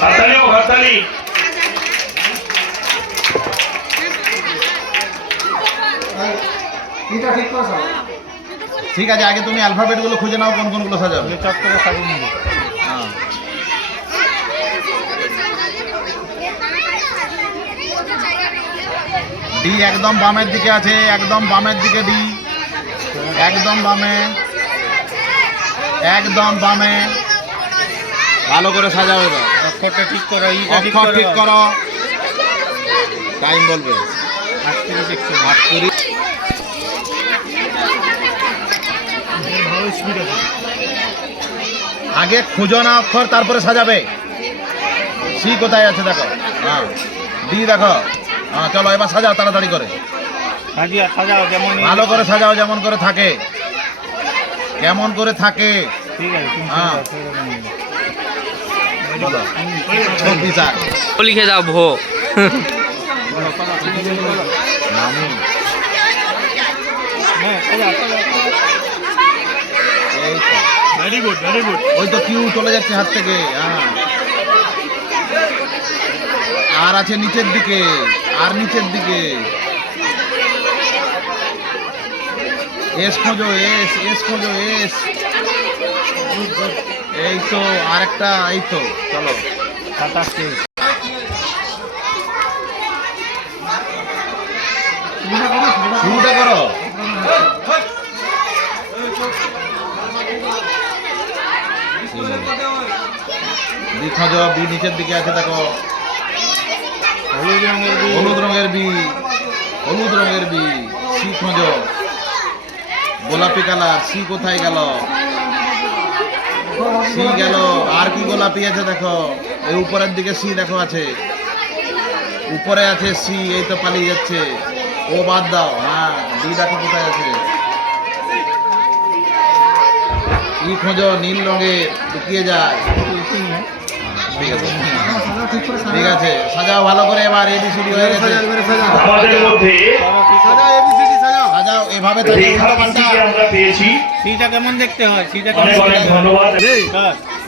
ঠিক আছে, আগে তুমি অ্যালফাবেট গুলো খুঁজে নাও, কোন কোনগুলো সাজাবে। চক্করে সাজিয়ে নেবে। ডি একদম বামের দিকে আছে, একদম বামের দিকে ডি, একদম বামে, একদম বামে। ভালো করে সাজাও এবার। অক্ষরটা ঠিক করো, অক্ষর ঠিক করো। টাইম বলবে। 8:30। আগে খুঁজো না অক্ষর, তারপরে সাজাবে। সি কোথায় আছে দেখো, হ্যাঁ ডি দেখো। হ্যাঁ চলো এবার সাজাও তাড়াতাড়ি করে। সাজাও যেমন ভালো করে সাজাও, যেমন করে থাকে, কেমন করে থাকে। ঠিক আছে। হ্যাঁ বলো। 26 লিখে দাও ভো। নামি ভেরি গুড, ভেরি গুড। ওই তো কিউ চলে যাচ্ছে হাত থেকে। হ্যাঁ আর আছে নিচের দিকে, আর নিচের দিকে। এস খোঁজো, এস এস খোঁজো, এস। এই তো আরেকটা, এই তো চলো। 27। শুরুটা করো। বি খোঁজো, বি নিচের দিকে আছে দেখো। হলুদ রঙের বি। হলুদ রঙের বি, হলুদ রঙের বি। সি খোঁজো, গোলাপি কালার। সি কোথায় গেল? সি গেল। আর কি গোলাপি আছে দেখো, এই উপরের দিকে সি দেখো আছে, উপরে আছে সি। এই তো পালিয়ে যাচ্ছে, ও বাদ দাও। হ্যাঁ ডি দেখো কোথায় আছে। ই খোঁজো, নীল রঙের, লুকিয়ে যায়। ঠিক আছে, ঠিক আছে সাজাও ভালো করে। এবার এবিসিডি হয়ে গেছে। আমাদের মধ্যে সাজাও এভাবে থাকে, উল্টো পাল্টা। আমরা পেয়েছি। সিটা কেমন দেখতে হয়? সিটা অনেক অনেক ধন্যবাদ।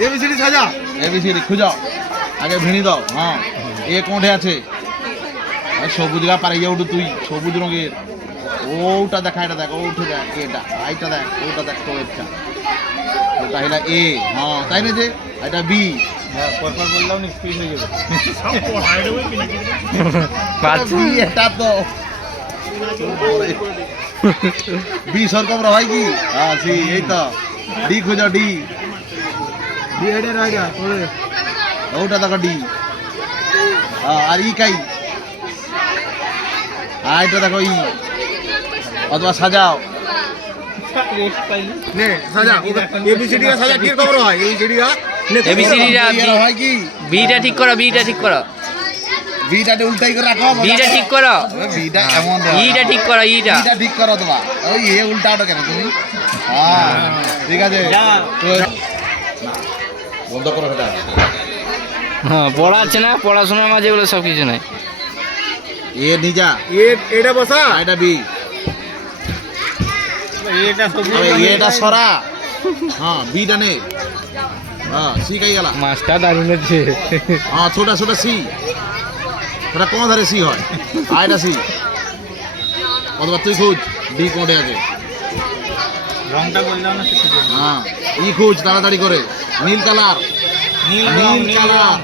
এবিসিডি সাজা। এবিসিডি খুঁজাও, আগে ভিড়ি দাও। হ্যাঁ এ কোণে আছে, সবুজ গা পারে উঠু তুই, সবুজ রঙের। ওটা দেখা, এটা দেখ, ওঠে দেখ, এটা আইটা দেখ, ওটা দেখ, তো এটা ওটা হলো এ। হ্যাঁ তাই না, যে এটা বি। হ্যাঁ পরপর বললাম না, স্পিড হয়ে যাবে। বি এটা তো বি সরকম হয় কি? হ্যাঁ সি, এই তো ডি খুঁজো, ডি। ডি হেডে রাজা পড়ে। ওটা দেখো ডি। আর ই কাই, এটা দেখো ই। অথবা সাজাও, নে সাজা। এবিসিডি কা সাজা কি খবর হয়? এবিসিডি কা এবিসিডিটা হয় কি? বিটা ঠিক করো, বিটা ঠিক করো, বিটাতে উল্টাই করে রাখো। বিটা ঠিক করো, বিটা এমন ইটা ঠিক করো, ইটা ইটা ঠিক করো তোমার। ওই এ উল্টাটো কেন তুমি? হ্যাঁ ঠিক আছে, তো বন্ধ করো সেটা। হ্যাঁ পড়া আছে না, পড়াশোনার মাঝে বলে সব কিছু নাই। এ নিজা, এটা বসা। এটা বি, এটা সব এটা সরা। হ্যাঁ বিটা নে। হ্যাঁ সি কাই গেলা। মাস্টার দারুণ আছে। হ্যাঁ ছোটা ছোটা সি, ওটা কোন ধারে সি হয়? আইটা সি। অথবা তুই খুঁজ, ডি কোণে আছে। রংটা বললাম না, শিখে যাবে। হ্যাঁ ই খুঁজ তাড়াতাড়ি করে, নীল কালার, নীল রং, নীল নীল কালার। রং।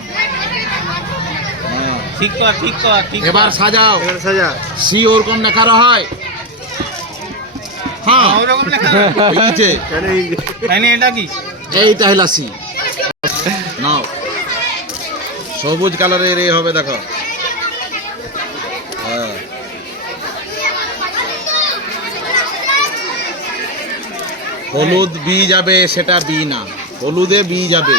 ঠিক কর, ঠিক কর, ঠিক কর। এবার সাজাও। এবার সাজা। সি ওরকম লেখারও হয়। হ্যাঁ ওরকম লেখা। এইছে, তাই না, এটা কি? এইটা হলো সি। নাও সবুজ কালারের এ হবে দেখো। হ্যাঁ হলুদ বি যাবে, সেটা বি না, হলুদে বি যাবে।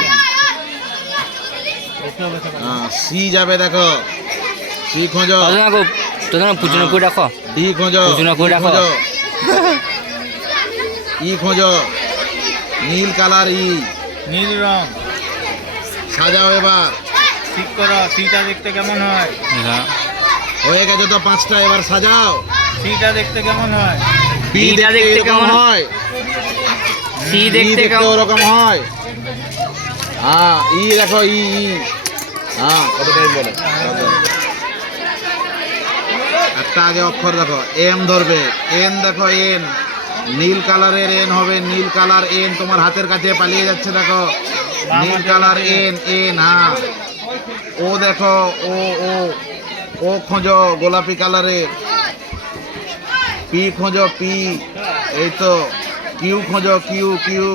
হ্যাঁ সি যাবে দেখো, সি খোঁজো, তোমরা পুজো করে রাখো, ডি খোঁজো, পুজো করে রাখো। ই খোঁজো, নীল কালার ই। নীল রং। সাজাও এবার। ঠিক করো, সিটা দেখতে কেমন হয়? হ্যাঁ হয়ে গেছে তো 5টা, এবার সাজাও। সিটা দেখতে কেমন হয়? বি টা দেখতে দেখতে কেমন কেমন হয়? সি ই দেখতে দেখতে কেমন? ওরকম হয়। হ্যাঁ ই দেখো, ই ই হ্যাঁ কত টাইম বলে একটা আগে অক্ষর দেখো এম ধরবে এন দেখো এন নীল কালারের এন হবে নীল কালার এন তোমার হাতের কাছে পালিয়ে যাচ্ছে দেখো নীল কালার এন এন হ্যাঁ ও দেখো ও ও ও খোঁজো গোলাপি কালারের পি খোঁজো পি এই তো কিউ খোঁজো কিউ কিউ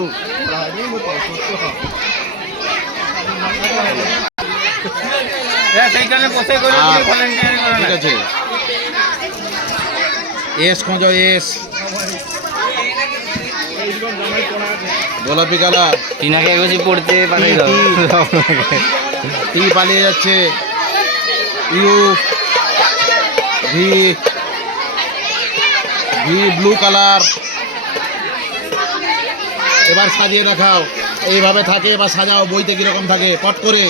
ঠিক আছে এস খোঁজো এস গোলাপি কালার টিনাকে এগোছি পড়তে পারে টি পালিয়ে যাচ্ছে U V V blue colour এবার সাজিয়ে দেখাও এইভাবে থাকে এবার সাজাও বইতে কিরকম থাকে পট করে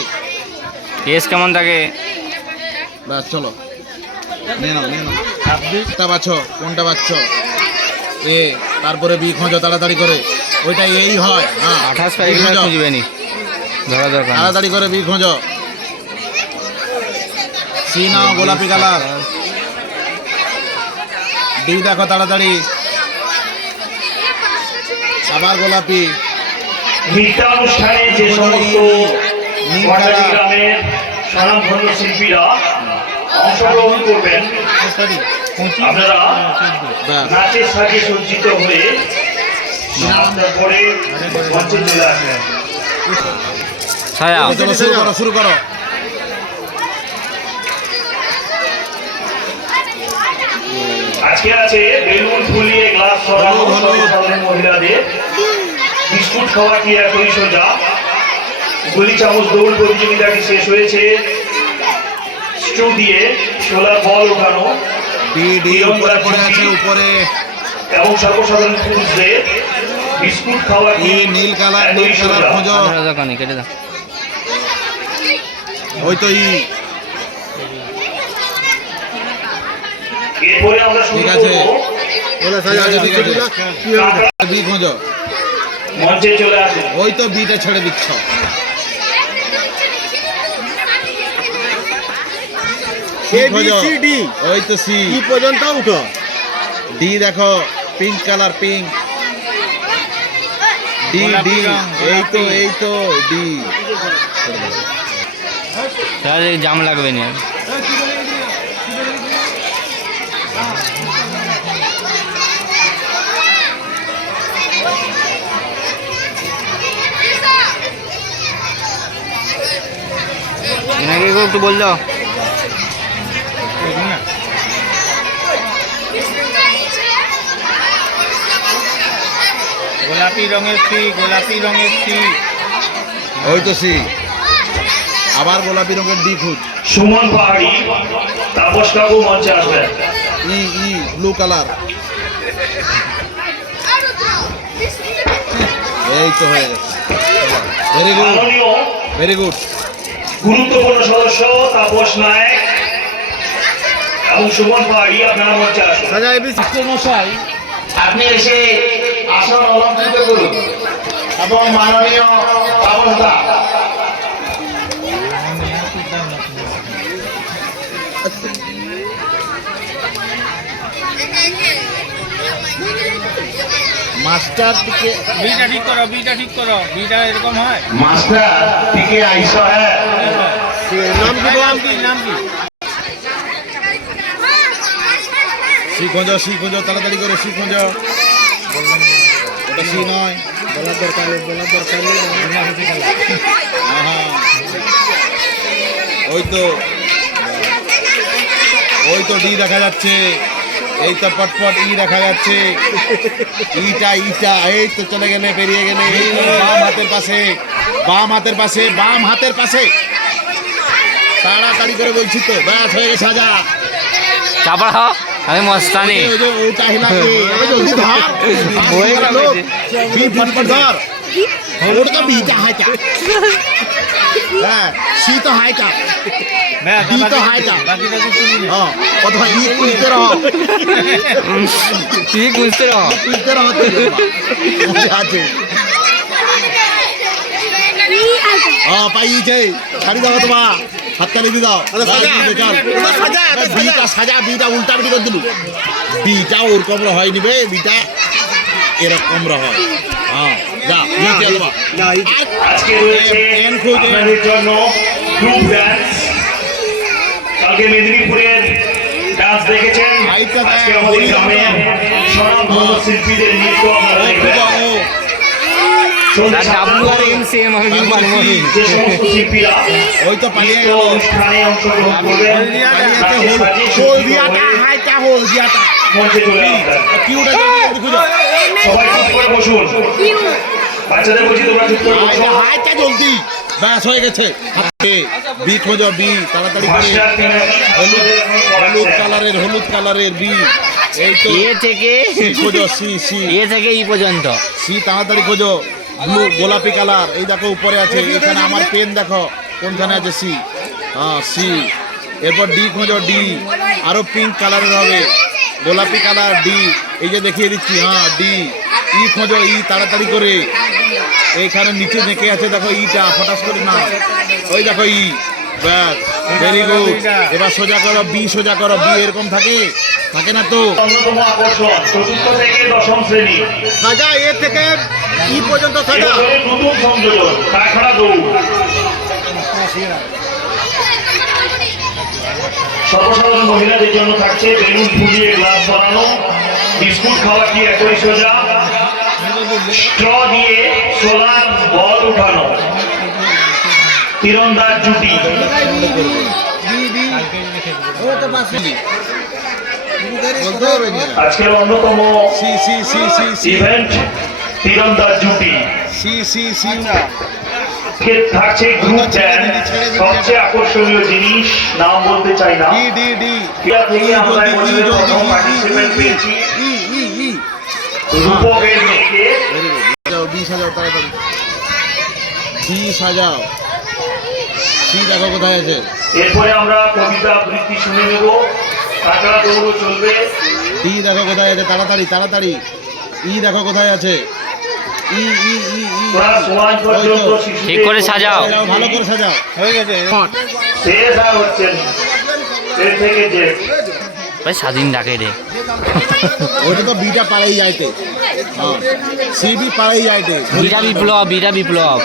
এস কেমন থাকে? ব্যাস চলো নিয়ে নাও একটা বাছো কোনটা বাচ্চো এ তারপরে বি খোঁজো তাড়াতাড়ি করে ওইটা এই হয় হ্যাঁ 28 পাই খুঁজবে নি ধরা দরকার তাড়াতাড়ি করে বি খোঁজো সি নাও গোলাপি কালার ডি দেখো তাড়াতাড়ি আবার গোলাপি নৃত্য অনুষ্ঠানে যে সমস্ত ঘাটালি গ্রামের স্বনামধন্য শিল্পীরা অংশগ্রহণ করবেন আপনারা ব্যাস নাচের সাজে সজ্জিত হয়ে নাচটা করে মঞ্চে চলে আসবেন। ছায়া চলো শুরু করো শুরু করো আজকে আছে বেলুন ফুলিয়ে গ্লাস সরানো সর্বসাধারণ মহিলাদের বিস্কুট খাওয়া কি এতই সোজা গুলি চামচ দৌড় প্রতিযোগিতাটি শেষ হয়েছে স্ট্রু দিয়ে সোলার বল ওঠানো ডি ডি উপরে পড়ে আছে উপরে এবং সর্বসাধারণ পুরুষদের বিস্কুট খাওয়া ই কি নীল কালার খোঁজো ধরা দরকার নেই কেটে দাও ওই তো ই এরপরে আমরা শুরু ঠিক আছে। করবো ঠিক আছে বি খোঁজো মঞ্চে চলে আসুন। ওই তো বিটা ছেড়ে দিচ্ছ এ বি সি ডি ওই তো সি কি পর্যন্ত উঠো ডি দেখো pink colour pink D D এই তো ডি তাহলে জাম লাগবে না টিনাকে একটু বল দাও গোলাপি রঙের সি গোলাপি রঙের সি ওই তো সি আবার গোলাপি রঙের ডি খুঁজ সুমন পাহাড়ি তাপস কাকু মঞ্চে আসবেন। ই ই ব্লু কালার এই তো হয়ে গেছে ভেরি গুড মাননীয় ভেরি গুড গুরুত্বপূর্ণ সদস্য তাপস নায়ক এবং সুমন পাহাড়ি আপনারা মঞ্চে আসুন। সাজা এ বি সি মশাই আপনি এসে আসন অলঙ্কৃত করুন এবং মাননীয় তাপসদা মাস্টার টিকে বিটা ঠিক করো বিটা এরকম হয় মাস্টার টিকে আইসা হ্যাঁ নাম কি সি খোঁজো তাড়াতাড়ি করে সি খোঁজো ওটা সি নয় বলার দরকার হ্যাঁ ওই তো ডি দেখা যাচ্ছে এই তো পটপট ই দেখা যাচ্ছে ইটা এই তো চলে গেলে পেরিয়ে গেলে এই তো বাম হাতের পাশে তাড়াতাড়ি করে বলছি তো ব্যাস হয়ে গেছে সাজা চাপড় খাও আমি মস্তানি ওই যে ওটা হিলাকে জলদি ধর হয়ে গেল। বি ফটফট ধর ওটা তো বিটা হাইটা হ্যাঁ সি তো হাইটা ডি তো হাইটা হ্যাঁ কত ই কুলতে রহ তুই বুঝতে রহ কুলতে রহ আছে পাইছে ছাড়ি দাও তোমা হাততালি দিয়ে দাও আরে সাজা, এটা সাজা, এটা সাজা। বিটা সাজা, বিটা উল্টা পিটি করে দিলু। বিটা ওরকম হয় নিবে, বিটা এরকম হয়। হ্যাঁ যা নিচে দেবা। না, এই- আজকে রয়েছে আপনাদের জন্য গ্রুপ ডান্স। কালকে মেদিনীপুরের ডান্স দেখেছেন, আজকে আমাদের গ্রামের স্বনামধন্য শিল্পীদের নৃত্য আপনারা দেখবেন। সন্ধ্যে ডাব্লু আর এম সেম আমি কিন্তু পারবো না। যে সমস্ত শিল্পীরা ওই তো পালিয়ে নৃত্য গেল। অনুষ্ঠানে অংশগ্রহণ করবেন, তাকে সাজিয়ে সুন্দর মঞ্চে চলে আসবেন। কিউটা জলদি খুঁজো। সবাই চুপ করে বসুন। বাচ্চাদের বলছি তোমরা চুপ করে বসো। হাইটা জলদি। ব্যাস হয়ে গেছে। বি খোঁজো, বি তাড়াতাড়ি করে। মাস্টার পিনাকি আপনাদের এখন হলুদ পড়াচ্ছেন। হলুদ কালারের বি। এই তো এ থেকে সি খোঁজো, সি সি এ থেকে ই পর্যন্ত। সি তাড়াতাড়ি খোঁজো। ব্লু গোলাপি কালার, এই দেখো উপরে আছে। এখানে আমার পেন দেখো কোনখানে আছে, সি। হ্যাঁ সি। এরপর ডি খোঁজো, ডি। আরো পিঙ্ক কালারের হবে, গোলাপি কালার, ডি। এই যে দেখিয়ে দিচ্ছি, হ্যাঁ ডি। ই খোঁজো, ই তাড়াতাড়ি করে। এইখানে নিচে দেখে আছে দেখো, ইটা ফটাস করে না। ওই দেখো ই। ব্যাস ভেরি গুড। এবার সোজা করো, বি সোজা করো। বি এরকম থাকে থাকে না তো। অন্যতম আকর্ষণ চতুর্থ থেকে দশম শ্রেণী সাজা এ থেকে ই পর্যন্ত সাজা। এবছরের নতুন সংযোজন কারখানা দৌড়। সর্বসাধারণ মহিলাদের জন্য থাকছে বেলুন ফুলিয়ে গ্লাস বানানো, বিস্কুট খাওয়া কি একই সোজা, স্ট্র দিয়ে সোলার বল উঠানো, তীরন্দাজ জুটি। বলতে হবে না। আজকের অন্যতম সি সি সি সি সি ইভেন্ট তীরন্দাজ জুটি। সি সি সি আজকে থাকছে গ্রুপ ড্যান্স। সবচেয়ে আকর্ষণীয় জিনিস নাম বলতে চাই না, ডি ডি ডি ক্রীড়া থেকে আমরা এবছরের প্রথম পার্টিসিপেন্ট পেয়েছি ই ই ই রূপকের মেয়েকে। সাজাও, বি সাজাও তাড়াতাড়ি। বি সাজাও। সি দেখো কোথায় আছে। এরপরে আমরা কবিতা আবৃত্তি শুনে নেব, কাঁকড়া দৌড়ও চলবে। ডি দেখো কোথায় আছে, তাড়াতাড়ি তাড়াতাড়ি। ই দেখো কোথায় আছে। ই ই ই ই ক্লাস 1 পর্যন্ত শিশুদের ঠিক করে সাজাও। সাজাও, ভালো করে সাজাও। হয়ে গেছে। শেষ আর হচ্ছে না। এর থেকে যে ভাই স্বাধীন ডাকে রে। ওইটা তো বিটা পাড়াই যাইতে। হ্যাঁ সি বি পাড়াই যাইতে। বিটা বিপ্লব, বিটা বিপ্লব।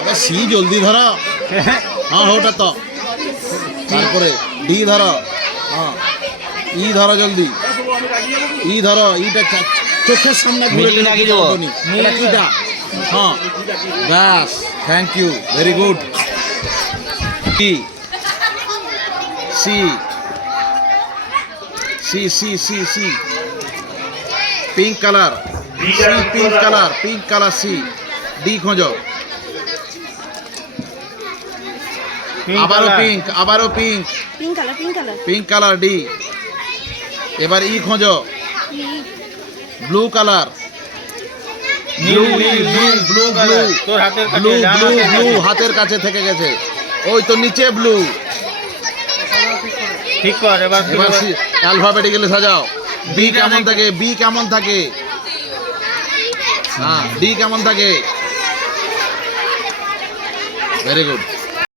আরে সি জলদি ধরো। হ্যাঁ ওটা তো। তারপরে ডি ধরো। হ্যাঁ ই ধরো জলদি। ই ধরো, ইটা চোখের সামনে ঘুরে মিটিং লাগিয়ে দেবো। এটা কিটা? হ্যাঁ ব্যাস thank you very good. C C C C C C pink colour. C pink colour, pink colour C. D খোঁজো। আবারও পিঙ্ক, আবারও pink, pink colour pink colour pink colour D. এবার ই খোঁজো, blue colour. Blue blue blue blue তোর হাতের কাছে blue যা blue আছে। ব্লু হাতের কাছে থেকে গেছে। ওই তো নিচে ব্লু। ঠিক কর এবার। এবার অ্যালফাবেটিক্যালি সাজাও। বি কেমন থাকে, বি কেমন থাকে, হ্যাঁ ডি কেমন থাকে। Very good.